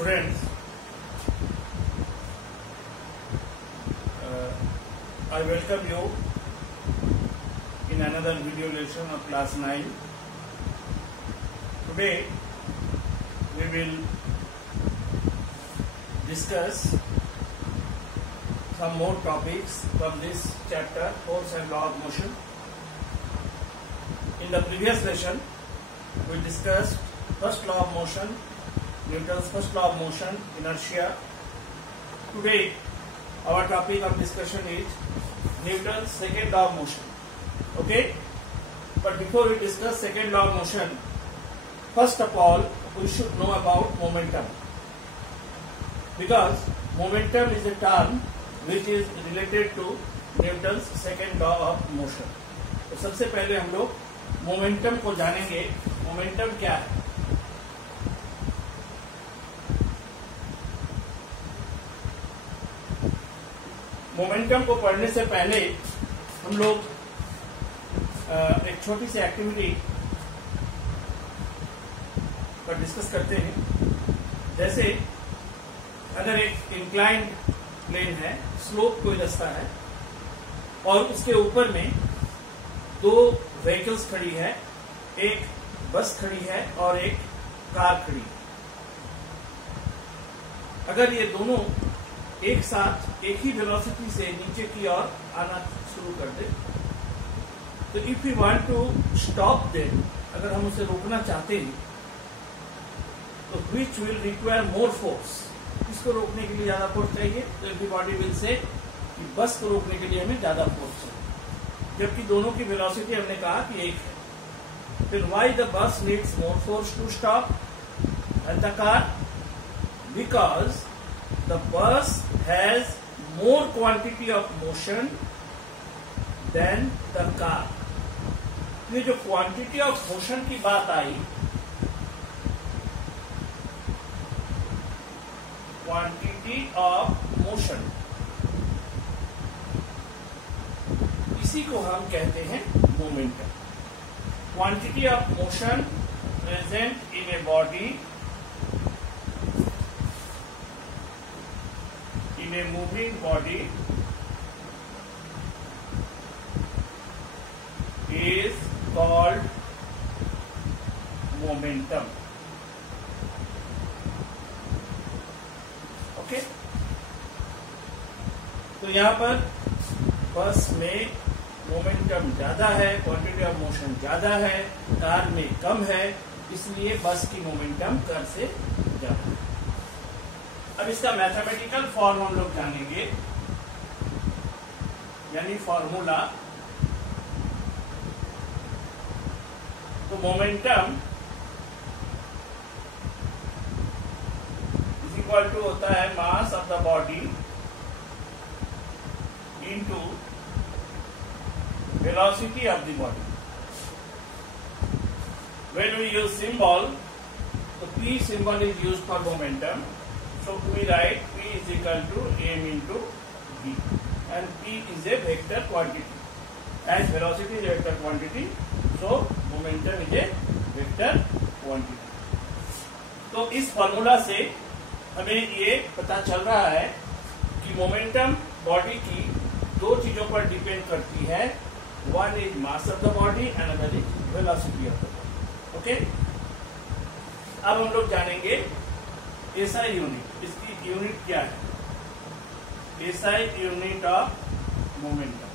Students, I welcome you in another video lesson of class 9. Today we will discuss some more topics from this chapter, Force and Law of Motion. In the previous lesson we discussed first law of motion, Newton's first law of motion, inertia. Today our topic of discussion is Newton's second law of motion. Okay, but before we discuss second law of motion, first of all we should know about momentum, because momentum is a term which is related to Newton's second law of motion. तो सबसे पहले हम लोग momentum को जानेंगे. Momentum क्या है? Momentum को पढ़ने से पहले हम लोग एक छोटी सी एक्टिविटी पर डिस्कस करते हैं. जैसे अगर एक इंक्लाइंड प्लेन है, स्लोप कोई रास्ता है और उसके ऊपर में दो व्हीकल्स खड़ी है, एक बस खड़ी है और एक कार खड़ी है. अगर ये दोनों एक साथ एक ही वेलोसिटी से नीचे की ओर आना शुरू कर दे, तो if you want to stop them, अगर हम उसे रोकना चाहते हैं तो which will require more force. इसको रोकने के लिए ज्यादा फोर्स चाहिए, तो एवरीबॉडी विल से कि बस को रोकने के लिए हमें ज्यादा फोर्स चाहिए, जबकि दोनों की वेलोसिटी हमने कहा कि एक है. फिर why the bus needs more force to stop and the car? Because the bus has more quantity of motion than the car. ये जो quantity of motion की बात आई, quantity of motion, इसी को हम कहते हैं momentum. Quantity of motion present in a body, in a moving body, is called momentum. Okay? तो यहाँ पर बस में मोमेंटम ज्यादा है, क्वांटिटी ऑफ मोशन ज्यादा है, कार में कम है, इसलिए बस की मोमेंटम कार से ज्यादा है. अब इसका मैथमेटिकल फॉर्म हम लोग जानेंगे, यानी फॉर्मूला. तो मोमेंटम इज इक्वल टू होता है mass of the body into velocity of the body. When we use symbol, तो P symbol is used for momentum. So we write P is equal to m into v, and P is a vector quantity, as velocity is a vector quantity, so momentum is a vector quantity. तो इस formula से हमें ये पता चल रहा है कि मोमेंटम बॉडी की दो चीजों पर डिपेंड करती है. One is mass of the body, another is velocity of the body. Okay, अब हम लोग जानेंगे SI यूनिट. इसकी यूनिट क्या है? SI unit of momentum.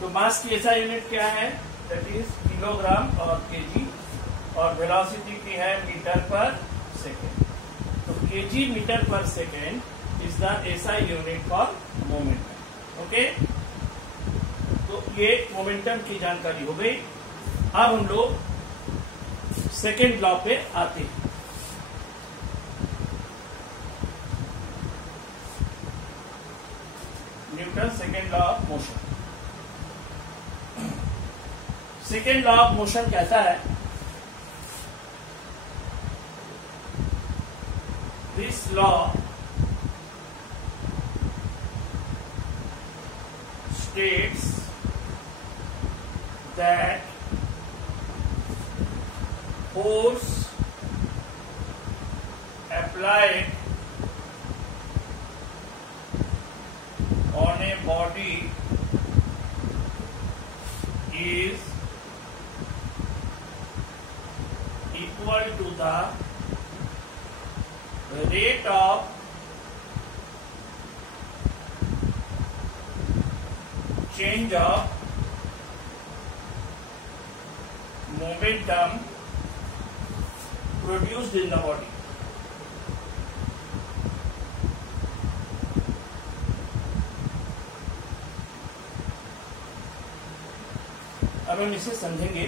तो मास की SI यूनिट क्या है? दैट इज किलोग्राम और केजी, और वेलोसिटी की है मीटर पर सेकेंड. तो केजी मीटर पर second is the SI unit for momentum. Okay, तो ये मोमेंटम की जानकारी हो गई. अब हम लोग सेकेंड लॉ पे आते हैं. Newton second law of motion. Second law of motion कहता है, this law states that force applied on a body is equal to the rate of change of momentum produced in the body. अब हम इसे समझेंगे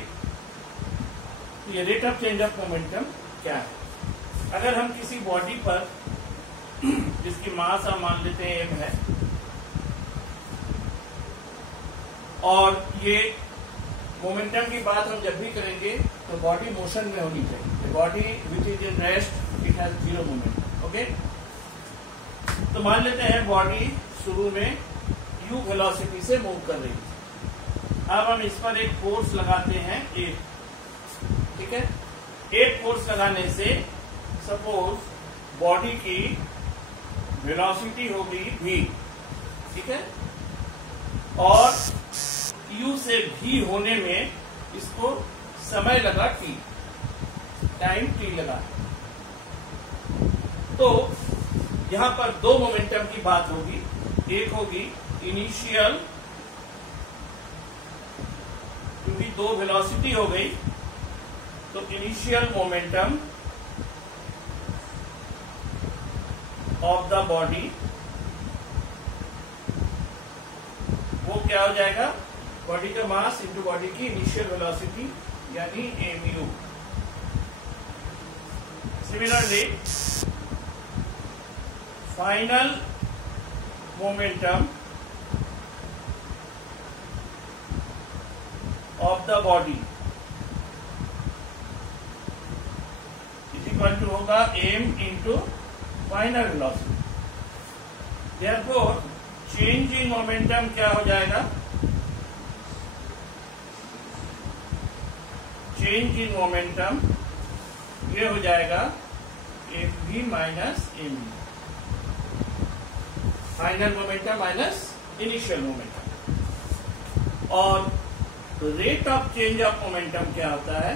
तो ये rate of change of momentum क्या है। अगर हम किसी बॉडी पर जिसकी मास हम मान लेते हैं m है और ये मोमेंटम की बात हम जब भी करेंगे तो बॉडी मोशन में होनी चाहिए। Body which is in rest it has zero momentum. Okay, तो मान लेते हैं बॉडी शुरू में u वेलोसिटी से मूव कर रही है। अब हम इस पर एक फोर्स लगाते हैं एक, ठीक है। एक फोर्स लगाने से सपोज बॉडी की वेलोसिटी होगी v, ठीक है, और u से v होने में इसको समय लगा t, टाइम t लगा। तो यहां पर दो मोमेंटम की बात होगी। एक होगी इनिशियल, क्योंकि दो वेलोसिटी हो गई तो initial momentum of the body वो क्या हो जाएगा, बॉडी का मास इंटू बॉडी की इनिशियल वेलोसिटी यानी mu। Similarly final momentum of the body is equal to होगा m into final velocity. Therefore change in momentum क्या हो जाएगा, चेंज इन मोमेंटम ये हो जाएगा fv minus m, final momentum minus initial momentum. और rate of change of momentum क्या होता है,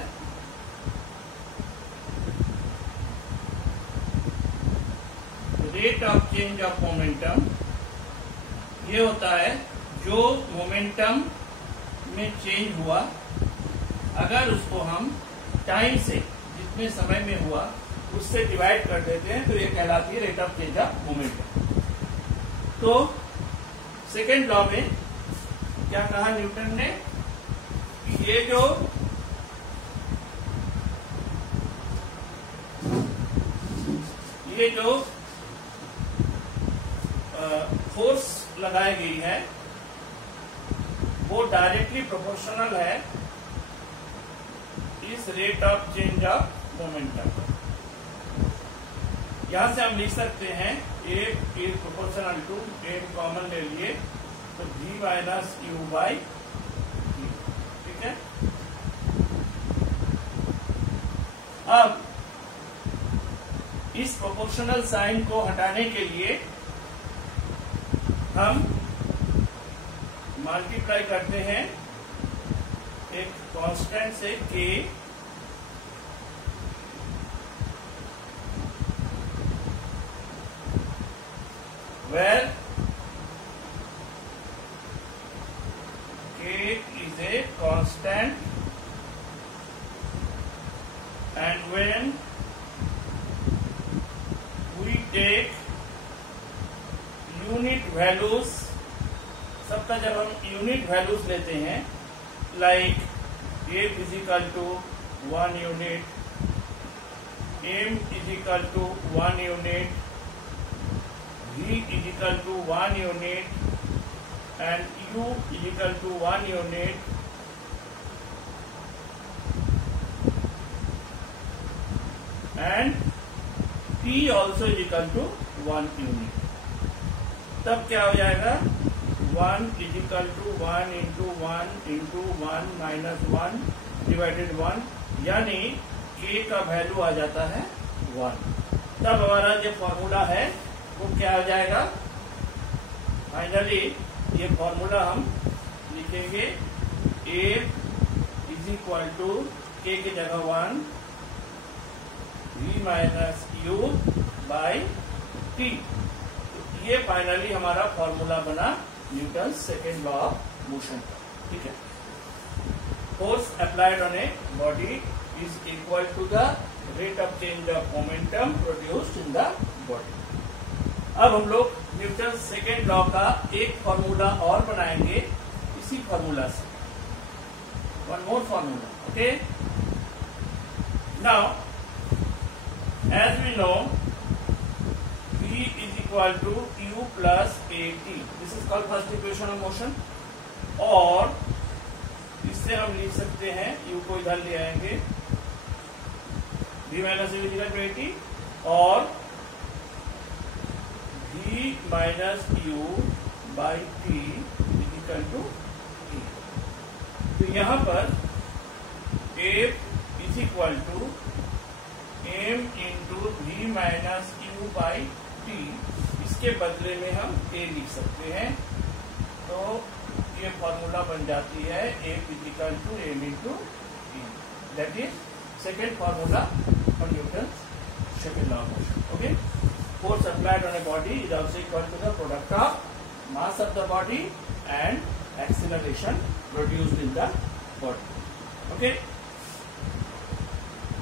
rate of change of momentum ये होता है जो मोमेंटम में चेंज हुआ अगर उसको हम टाइम से, जितने समय में हुआ उससे डिवाइड कर देते हैं तो ये कहलाती है rate of change of momentum. तो सेकेंड लॉ में क्या कहा न्यूटन ने, ये जो फोर्स लगाई गई है वो डायरेक्टली प्रोपोर्शनल है इस rate of change of momentum. यहां से हम लिख सकते हैं एक is proportional to, M common ले लिए तो v माइनस u बाई, ठीक है। अब इस प्रोपोर्शनल साइन को हटाने के लिए हम मल्टीप्लाई करते हैं एक कांस्टेंट से k, where k is a constant and when we take unit values, सबका जब हम यूनिट वैल्यूज लेते हैं like a is equal to 1 unit, m is equal to 1 unit, v is equal to 1 unit and u is equal to 1 unit, and p also is equal to 1 unit, तब क्या हो जाएगा 1 is equal to 1 into 1 into 1 minus 1 divided 1, यानी k का value आ जाता है 1, तब हमारा जो फॉर्मूला है वो क्या हो जाएगा? फाइनली ये फॉर्मूला हम लिखेंगे a is equal to k की जगह 1 v minus u by t। ये फाइनली हमारा फॉर्मूला बना Newton second law of motion का। ठीक है, force applied on a body is equal to the rate of change of momentum produced in the body. अब हम लोग न्यूटन सेकेंड लॉ का एक फॉर्मूला और बनाएंगे इसी फॉर्मूला से, one more formula. Okay, now as we know v is equal to u plus at, this is called first equation of motion। और इससे हम लिख सकते हैं, u को इधर ले आएंगे, v minus u equal to at और v minus u by t equal to e। तो यहाँ पर F is equal to m into V minus U by T, इसके बदले में हम a लिख सकते हैं। तो ये फॉर्मूला बन जाती है F equal to m into e, that is second formula for Newton second law of motion. Okay, force applied on a body is also equal to the product of mass of the body and acceleration produced in the body. Okay,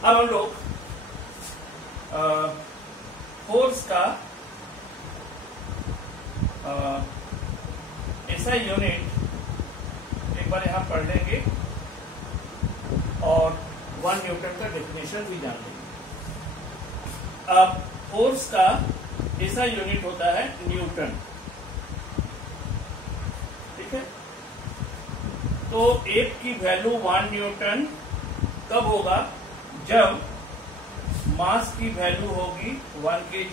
अब हम लोग force का ऐसा unit एक बार यहां पढ़ लेंगे और 1 न्यूटन का डेफिनेशन भी जान लेंगे। अब फोर्स का ऐसा यूनिट होता है न्यूटन। ठीक है, तो एक की वैल्यू 1 न्यूटन कब होगा? जब मास की वैल्यू होगी 1 kg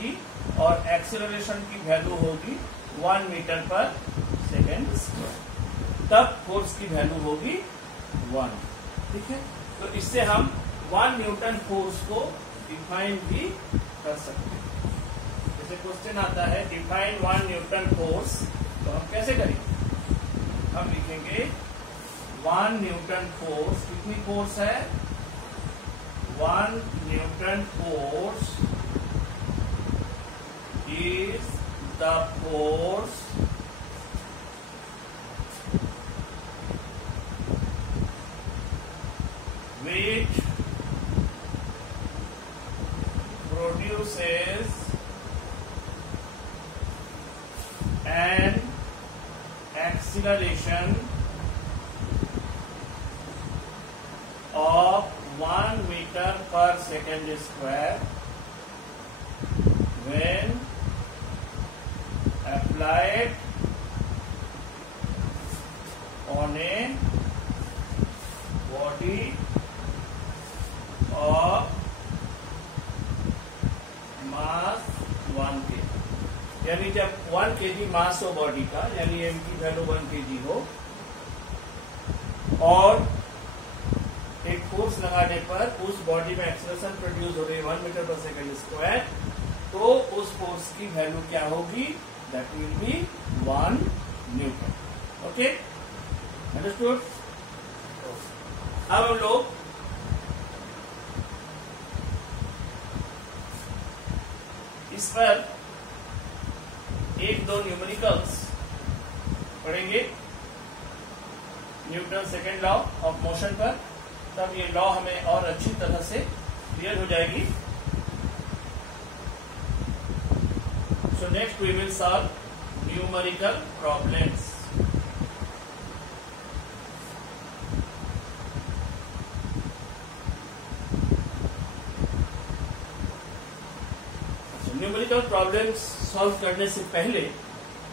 और एक्सेलरेशन की वैल्यू होगी 1 मीटर पर सेकेंड स्क्वायर, तब फोर्स की वैल्यू होगी 1। ठीक है, तो इससे हम 1 न्यूटन फोर्स को डिफाइन भी कर सकते हैं। जैसे क्वेश्चन आता है डिफाइन 1 न्यूटन फोर्स, तो हम कैसे करेंगे? हम लिखेंगे 1 न्यूटन फोर्स, कितनी फोर्स है? 1 Newton force is the force which produces an acceleration of 1 meter per second square when applied on a body of mass 1 kg। यानी जब 1 kg मास हो बॉडी का, यानी m की वैल्यू 1 kg हो और एक फोर्स लगाने पर उस बॉडी में एक्सेलरेशन प्रोड्यूस हो रही है 1 मीटर पर सेकंड स्क्वायर, तो उस फोर्स की वैल्यू क्या होगी? That will be 1 Newton. Okay, understood? अब हम लोग इस पर 1-2 न्यूमेरिकल्स पढ़ेंगे Newton second law of motion पर, तब ये लॉ हमें और अच्छी तरह से क्लियर हो जाएगी। So next we will solve numerical problems. Numerical problems solve करने से पहले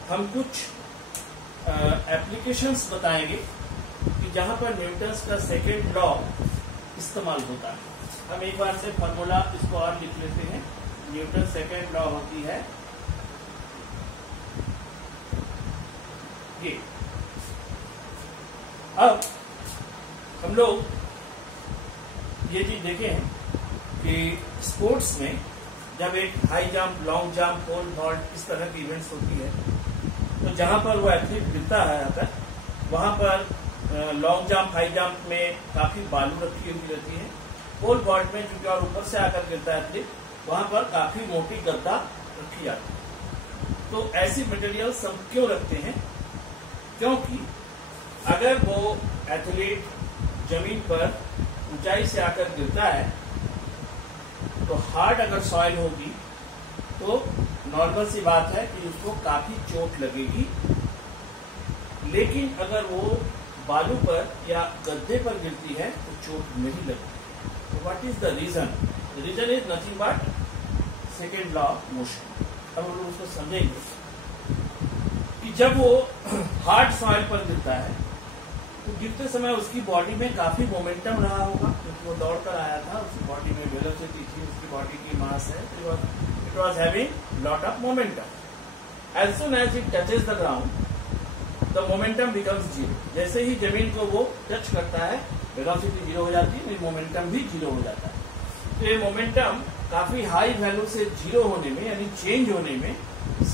हम कुछ एप्लीकेशंस बताएंगे कि जहां पर न्यूटन का सेकेंड लॉ इस्तेमाल होता है। हम एक बार से फॉर्मूला इसको और लिख लेते हैं। न्यूटन सेकेंड लॉ होती है ये। अब हम लोग ये चीज देखे हैं कि स्पोर्ट्स में जब एक high jump, long jump, pole vault इस तरह की इवेंट्स होती है, तो जहां पर वो एथलीट गिरता है आकर, वहां पर लॉन्ग जंप, हाई जंप में काफी बालू रखी हुई रहती है। पोल वॉल्ट में चूंकि और ऊपर से आकर गिरता है एथलीट, वहां पर काफी मोटी गद्दा रखी जाती है। तो ऐसी मटेरियल्स हम क्यों रखते हैं? क्योंकि अगर वो एथलीट जमीन पर ऊंचाई से आकर गिरता है तो हार्ड अगर सॉइल होगी तो नॉर्मल सी बात है कि उसको काफी चोट लगेगी, लेकिन अगर वो बालू पर या गद्दे पर गिरती है तो चोट नहीं लगती। तो what is the reason? The reason is nothing but second law of motion. अब हम लोग उसको समझेंगे कि जब वो हार्ड सॉइल पर गिरता है तो गिरते समय उसकी बॉडी में काफी मोमेंटम रहा होगा, क्योंकि वो दौड़ कर आया था, उसकी बॉडी में वेलोसिटी थी, उसकी बॉडी की मास है, it was having lot of momentum. As soon as it touches the ground the momentum becomes zero. जैसे ही जमीन को वो टच करता है वेलोसिटी जीरो हो जाती है, मोमेंटम भी जीरो हो जाता है। तो ये मोमेंटम काफी हाई वैल्यू से जीरो होने में यानी चेंज होने में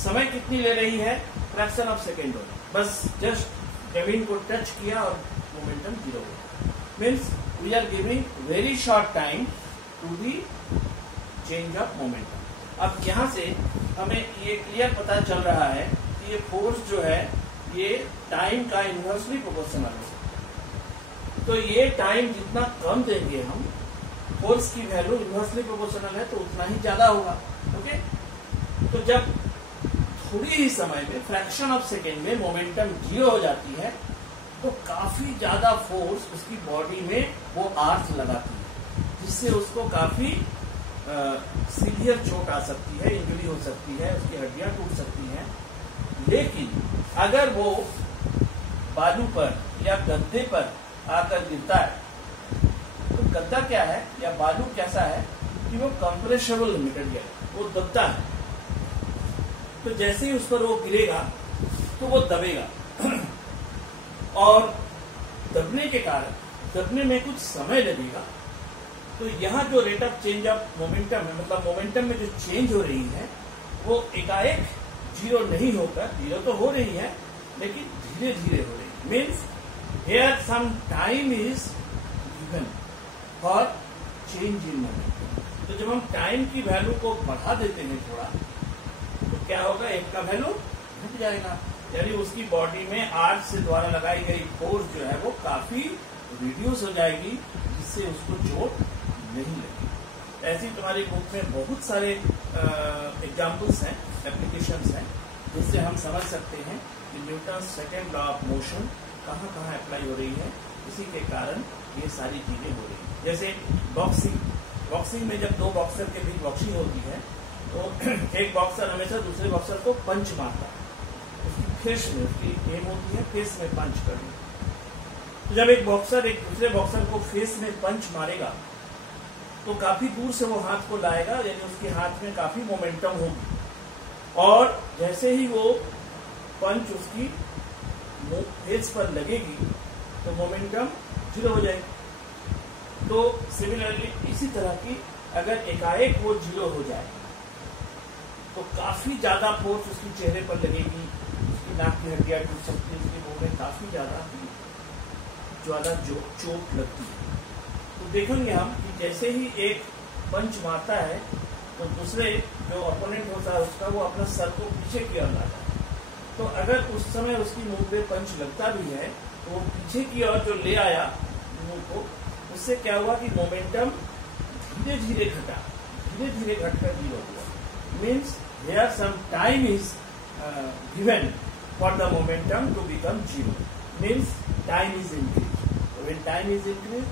समय कितनी ले रही है? फ्रैक्शन ऑफ सेकेंड होने। बस जस्ट जमीन को टच किया और मोमेंटम जीरो हो गया। Means we are giving very short time to the change of momentum. अब यहाँ से हमें ये क्लियर पता चल रहा है कि ये फोर्स जो है ये टाइम का इनवर्सली प्रोपोर्शनल है। तो ये टाइम जितना कम देंगे हम, फोर्स की वैल्यू इनवर्सली प्रोपोर्शनल है तो उतना ही ज्यादा होगा। ओके, तो जब थोड़ी ही समय में, फ्रैक्शन ऑफ सेकेंड में मोमेंटम जीरो हो जाती है तो काफी ज्यादा फोर्स उसकी बॉडी में वो आर्च लगाती है, जिससे उसको काफी सीवियर चोट आ सकती है, इंजरी हो सकती है, उसकी हड्डियां टूट सकती हैं। लेकिन अगर वो बालू पर या गद्दे पर आकर गिरता है तो गद्दा क्या है या बालू कैसा है कि वो कंप्रेशेबल मटेरियल, वो दबता है। तो जैसे ही उस पर वो गिरेगा तो वो दबेगा और दबने के कारण, दबने में कुछ समय लगेगा। तो यहाँ जो rate of change of momentum है, मतलब मोमेंटम में जो चेंज हो रही है वो एकाएक जीरो नहीं होकर, जीरो तो हो रही है लेकिन धीरे धीरे हो रही है। Means here some time is given for change in momentum. तो जब हम टाइम की वैल्यू को बढ़ा देते हैं थोड़ा, तो क्या होगा? एक का वैल्यू घट जाएगा, यानी उसकी बॉडी में आर्च से द्वारा लगाई गई फोर्स जो है वो काफी रिड्यूस हो जाएगी, जिससे उसको चोट नहीं लगेगी। ऐसी तुम्हारी बुक में बहुत सारे एग्जाम्पल्स हैं, एप्लीकेशंस हैं, जिससे हम समझ सकते हैं कि Newton second law of motion कहाँ कहाँ अप्लाई हो रही है, इसी के कारण ये सारी चीजें हो रही है। जैसे बॉक्सिंग में जब दो बॉक्सर के बीच बॉक्सिंग होती है तो एक बॉक्सर हमेशा दूसरे बॉक्सर को पंच मारता है, उसकी फेस में, उसकी एम होती है फेस में पंच करनी। तो जब एक बॉक्सर एक दूसरे बॉक्सर को फेस में पंच मारेगा तो काफी दूर से वो हाथ को लाएगा, यानी उसके हाथ में काफी मोमेंटम होगी, और जैसे ही वो पंच उसकी फेस पर लगेगी तो मोमेंटम जीरो हो जाएगी। तो सिमिलरली इसी तरह की अगर एकाएक वो जीरो हो जाए तो काफी ज्यादा फोर्स उसके चेहरे पर लगेगी, उसकी नाक की हड्डियां टूट सकती है, उसके मुंह में काफी ज्यादा चोट लगती है। तो देखेंगे हम कि जैसे ही एक पंच मारता है तो दूसरे जो अपोनेंट होता है उसका वो अपना सर को पीछे की ओर लाता है। तो अगर उस समय उसकी मुंह पे पंच लगता भी है तो वो पीछे की ओर जो ले आया मुंह को, उससे क्या हुआ कि मोमेंटम धीरे धीरे घटकर जीरो हुआ। Means there some time is given for the momentum to become zero. Means time is increase. When time is increase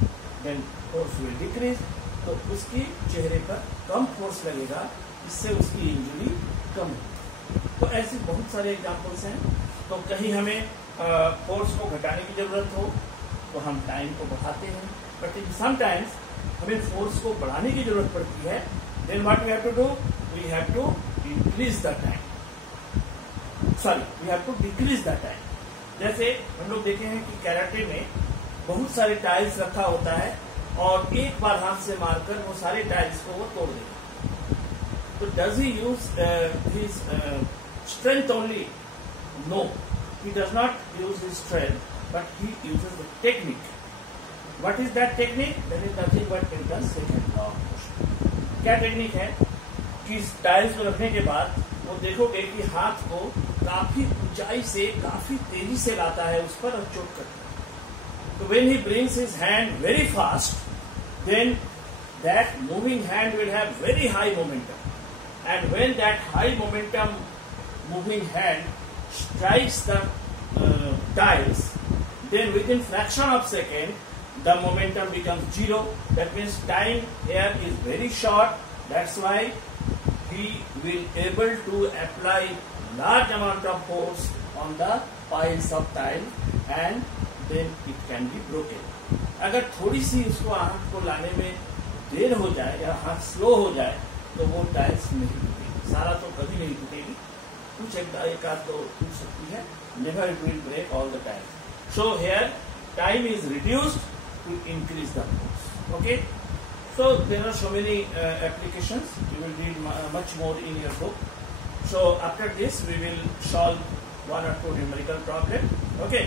then force will decrease. तो उसकी चेहरे पर कम फोर्स लगेगा, इससे उसकी इंजरी कम होगी। तो ऐसे बहुत सारे एग्जाम्पल्स हैं। तो कहीं हमें फोर्स को घटाने की जरूरत हो तो हम टाइम को बढ़ाते हैं, बट इन समटाइम्स हमें फोर्स को बढ़ाने की जरूरत पड़ती है। Then what we have to do? We have to increase the time, we have to decrease the time. जैसे हम लोग देखे हैं कि कैराटे में बहुत सारे टाइल्स रखा होता है और एक बार हाथ से मारकर वो सारे टाइल्स को वो तोड़ देगा। तो does he use his strength only? No, he does not use his strength, but he uses the technique. What is that technique? That is nothing but Newton's second law of motion. क्या technique है कि tiles को रखने के बाद वो देखोगे कि हाथ को काफी ऊंचाई से काफी तेजी से लाता है उस पर और चोट करता है। तो when he brings his hand very fast, then that moving hand will have very high momentum, and when that high momentum moving hand strikes the tiles, then within fraction of second the momentum becomes zero. That means time here is very short. That's why he will able to apply large amount of force on the piles of tile and then it can be broken. अगर थोड़ी सी उसको हाथ को लाने में देर हो जाए या हाथ स्लो हो जाए तो वो टाइल्स नहीं टूटेगी, सारा तो कभी नहीं टूटेगी, कुछ एक आध तो टूट सकती है, never it will break all the time. So here time is reduced to increase the force. Okay, so there are so many applications. You will read much more in your book. So after this we will solve one or two numerical problem. Okay.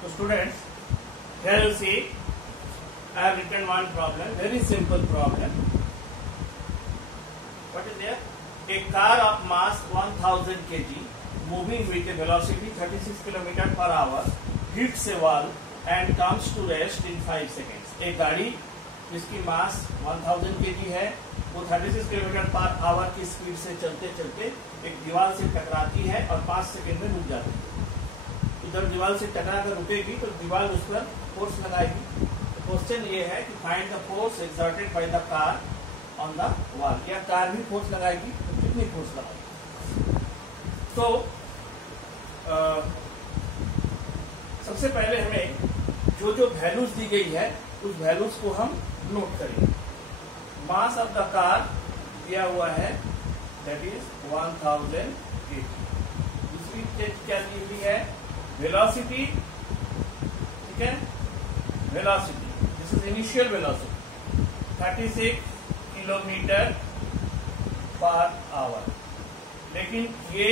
So students, here you see I have written one problem, very simple problem. What is there? A car of mass 1000 kg moving with a velocity 36 km per hour hits a wall and comes to rest in 5 seconds. एक गाड़ी जिसकी मास 1000 kg है वो 36 km per hour की speed से चलते चलते एक दीवार से टकराती है और 5 सेकंड में रुक जाती है। तो जब दीवार से टकरा कर रुकेगी तो दीवार उस पर फोर्स लगाएगी। तो क्वेश्चन ये है कि find the force exerted by the car on the wall. या कार भी फोर्स लगाएगी तो कितनी फोर्स लगाएगी? तो सबसे पहले हमें जो जो वैल्यूज दी गई है उस वैल्यूज को हम नोट करेंगे। मास ऑफ द कार दिया हुआ है, दैट इज 1000 kg। दूसरी चीज क्या दी हुई है? वेलोसिटी, ठीक है, velocity, this is initial velocity 36 kilometre per hour. लेकिन ये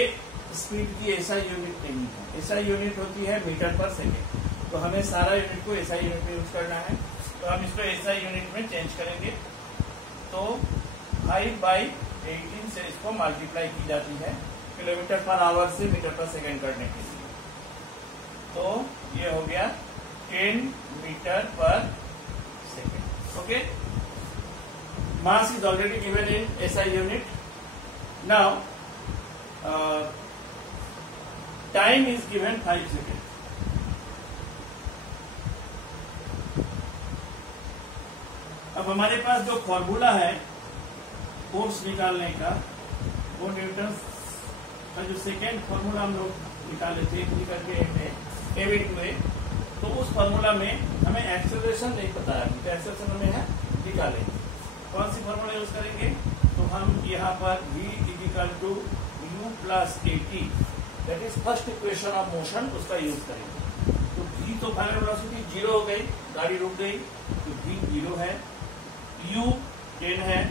स्पीड की एसआई यूनिट नहीं है, एसआई यूनिट होती है मीटर पर सेकेंड। तो हमें सारा यूनिट को एसआई यूनिट में यूज करना है, तो हम इसको एसआई यूनिट में चेंज करेंगे। तो 5/18 से इसको मल्टीप्लाई की जाती है किलोमीटर पर आवर से मीटर पर सेकेंड करने के लिए। तो ये हो गया 10 मीटर पर second. Okay, mass is already given in SI unit. Now time is given 5 seconds. अब हमारे पास जो फॉर्मूला है फोर्स निकालने का वो न्यूटन का जो सेकेंड फॉर्मूला हम लोग निकाले थे एविट में, तो उस फॉर्मूला में हमें एक्सेलरेशन नहीं पता है, तो एक्सेलरेशन हमें है निकालेंगे। कौन सी फॉर्मूला यूज करेंगे? तो हम यहाँ पर v equal to u plus at, that is first equation of motion, उसका यूज करेंगे। तो v तो फाइनल वेलोसिटी 0 हो गई, गाड़ी रुक गई, तो v 0 है, u 10 है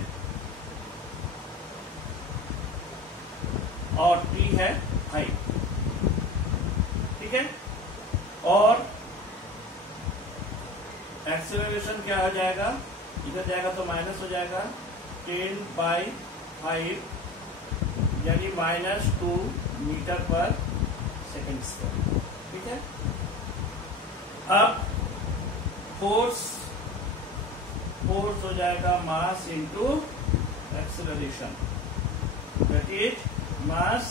और t है 5, ठीक है। और एक्सेलरेशन क्या हो जाएगा? इधर जाएगा तो माइनस हो जाएगा 10/5 यानी -2 मीटर पर सेकेंड स्क्वायर, ठीक है। अब फोर्स हो जाएगा mass into acceleration, that is mass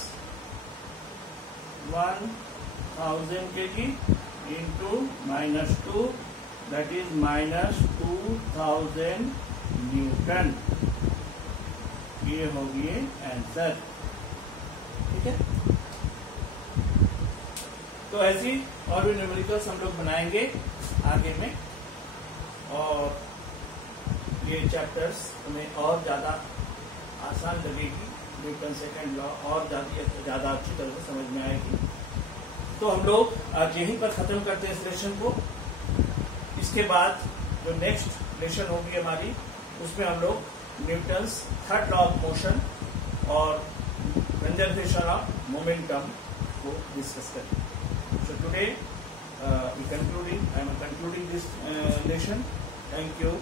1000 kg into -2, that is -2000 Newton. ये होगी आंसर, ठीक है। तो ऐसी और भी न्यूमेरिकल्स हम लोग बनाएंगे आगे में, और ये चैप्टर्स हमें और ज्यादा आसान लगेगी न्यूटन सेकंड लॉ और ज़्यादा अच्छी तरह से समझ में आएगी। तो हम लोग आज यहीं पर ख़त्म करते हैं इस लेसन को। इसके बाद जो नेक्स्ट लेसन होगी हमारी, उसमें हम लोग Newton's third law of motion और कंजर्वेशन ऑफ मोमेंटम को डिस्कस करेंगे। So today I am concluding this lesson. Thank you.